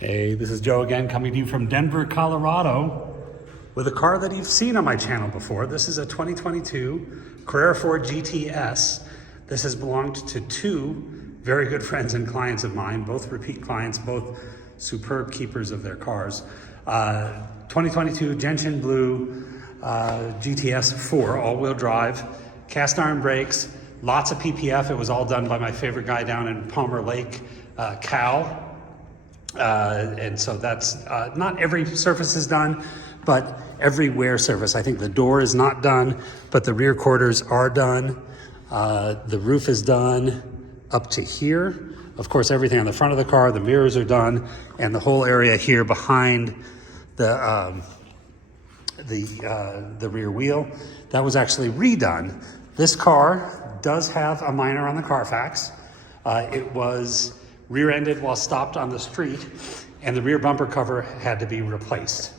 Hey, this is Joe again, coming to you from Denver, Colorado, with a car that you've seen on my channel before. This is a 2022 Carrera 4 GTS. This has belonged to two very good friends and clients of mine, both repeat clients, both superb keepers of their cars. 2022 Gentian Blue GTS 4, all-wheel drive, cast iron brakes, lots of PPF. It was all done by my favorite guy down in Palmer Lake, Cal. And so that's not every surface is done, but every wear surface. I think the door is not done, but the rear quarters are done. The roof is done up to here. Of course, everything on the front of the car, the mirrors are done, and the whole area here behind the rear wheel, that was actually redone. This car does have a minor on the Carfax. It was rear-ended while stopped on the street, and the rear bumper cover had to be replaced.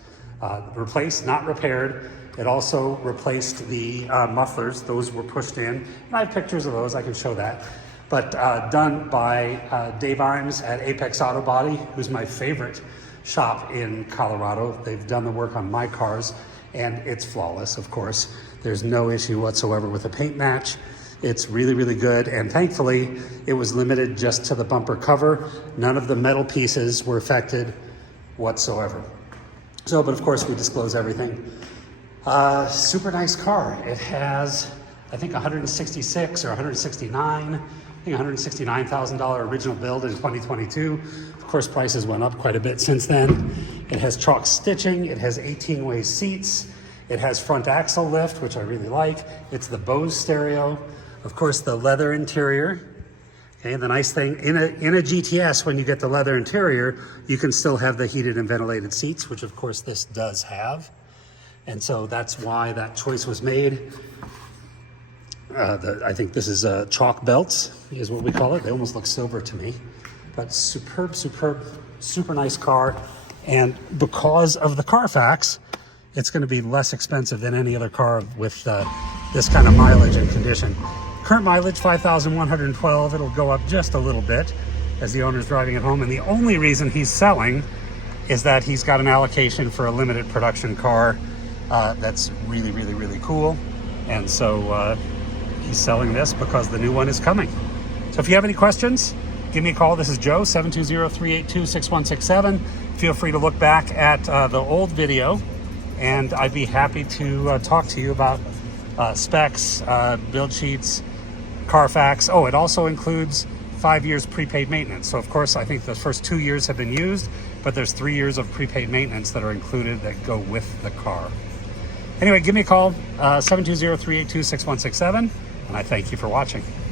Replaced, not repaired. It also replaced the mufflers. Those were pushed in. And I have pictures of those, I can show that. But done by Dave Imes at Apex Auto Body, who's my favorite shop in Colorado. They've done the work on my cars, and it's flawless, of course. There's no issue whatsoever with the paint match. It's really, really good, and thankfully, it was limited just to the bumper cover. None of the metal pieces were affected whatsoever. So, but of course, we disclose everything. Super nice car. It has, I think, 166 or 169, I think $169,000 original build in 2022. Of course, prices went up quite a bit since then. It has chalk stitching. It has 18-way seats. It has front axle lift, which I really like. It's the Bose stereo. Of course, the leather interior. Okay, the nice thing, in a GTS, when you get the leather interior, you can still have the heated and ventilated seats, which of course this does have. And so that's why that choice was made. I think this is chalk belts, is what we call it. They almost look silver to me. But superb, super nice car. And because of the Carfax, it's going to be less expensive than any other car with this kind of mileage and condition. Current mileage, 5,112. It'll go up just a little bit as the owner's driving it home. And the only reason he's selling is that he's got an allocation for a limited production car that's really, really, really cool. And so he's selling this because the new one is coming. So if you have any questions, give me a call. This is Joe, 720-382-6167. Feel free to look back at the old video, and I'd be happy to talk to you about specs, build sheets, Carfax. Oh, it also includes 5 years prepaid maintenance. So of course, I think the first 2 years have been used, but there's 3 years of prepaid maintenance that are included that go with the car. Anyway, give me a call, 720-382-6167, and I thank you for watching.